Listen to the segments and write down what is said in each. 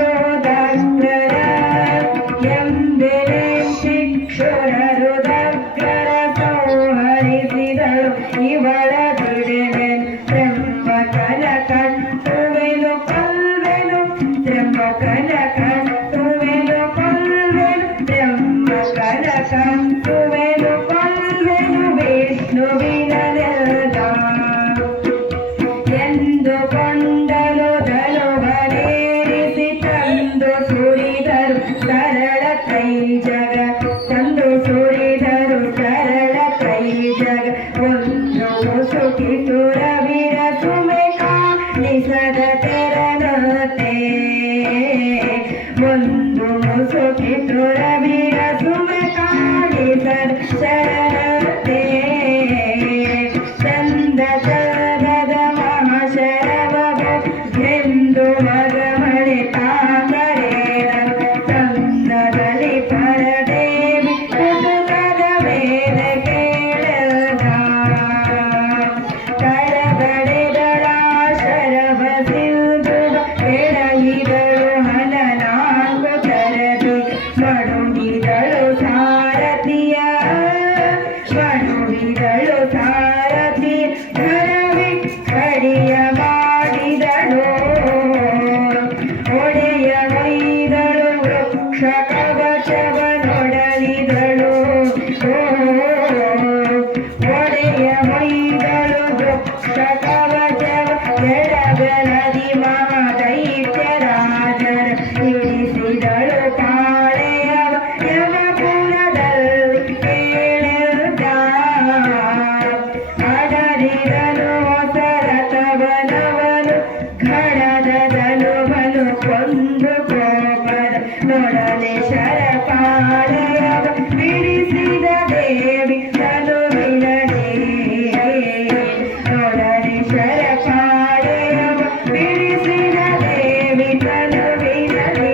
ಎಂಬೆಲೆಂದ್ರೋದಗ್ಗರ ಎಂಬೆಲೆಂ ಶಿಕ್ಷುರರುದಗ್ಗರ ಸಂಹರಿಸಿದಳು ಇವಳ ತ್ರ್ಯಂಬಕನ ಕಟ್ಟುವೆನು ಕೊಲ್ವೆನು ತ್ರ್ಯಂಬಕನ ಕಟ್ಟುವೆನು ಕೊಲ್ವೆನು ತ್ರ್ಯಂಬಕನ ಕಟ್ಟುವೆನು ಕೊಲ್ವೆನು ವಿಷ್ಣುವಿನ ನೆಲದ ಎಂದುಕೊಂಡಲು ಧನುವನೇರಿಸಿ ತಂದು ಸುರಿದರು ಸರಳ ಕೈ ಜಗ ತಂದು ಸುರಿದರು ಸರಳ ಕೈ ಜಗ ಒಂದು ಮುಸುಕಿತು ರವಿರ ಸುಮೆ ಕಾಣಿಸದ ತೆರನತೆ ಒಂದು ಮುಸುಕಿತು ರವಿರ ಸುಮೆ ಕಾಣಿಸದ ಶರಣತೆ ಚಂದ ಚರದ ಮಹಾಶರವವು ಎಂದು ಮಗಮಳೆ ತಾಮರೇಣ ಚಂದದಲ್ಲಿ ಪರದೇವಿ ಕುಟುಕದ ವೇದ ಕೇಳದ ಕಳಗಡೆದಳ ಶರವ ಸಿಂಧುವ ಕೆಳಗಿದಳು ಹನನಾಂಗು ತರದು ಮಡುಗಿದಳು ಸಾರಥಿಯ ಮಡುಗಿದಳು ಸಾರಥಿ ಧರವಿ ಕಡಿಯ ಮಾಡಿದಳು ಒಡೆಯ ಒಯ್ದಳು ವೃಕ್ಷ ಕವಚವನೊಡಲಿದಳು ಒಡೆಯ ಒಯ್ದಳು ವೃಕ್ಷ ಕವಚವ ಕೆಳಗಲದಿ ಮಹಾದೈತ್ಯರಾಜರ ಇಳಿಸಿದಳು ಪಾಳೆಯವ ಯಮಪುರದಲ್ಲಿ ಕೇಳಿದ ಅಡರಿದನು ಸರತವನವನು ಖಡದ ಧನುವನು ಕೊಂದು ಕೋಪದ ನೊಡನೆ ಶರಪಾಳೆಯವ ಬಿಡಿಸಿದ ದೇವಿ ಧನುವಿನಡೆ ನೊಡನೆ ಶರಪಾಳೆಯವ ಬಿಡಿಸಿದ ದೇವಿ ಧನುವಿನಡೆ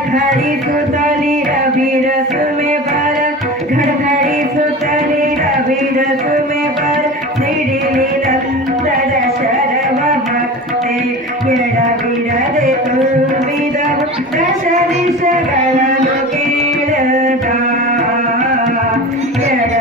ಘಡಘಡಿಸುತ್ತಲಿ ರವಿರ ಸುಮೆ ಬರ ಘಡಘಡಿಸುತ್ತಲಿ ರವಿರ ಸುಮೆ ಬರ ಸಿಡಿಲಿ ನಂದದ ಶರವ ಭಕ್ತೆ ಎಡಬಿಡದೆ ತುಂಬಿದವು ದಶ ದಿಶಗಳನ್ನು ಕೇಳದ ಎಡ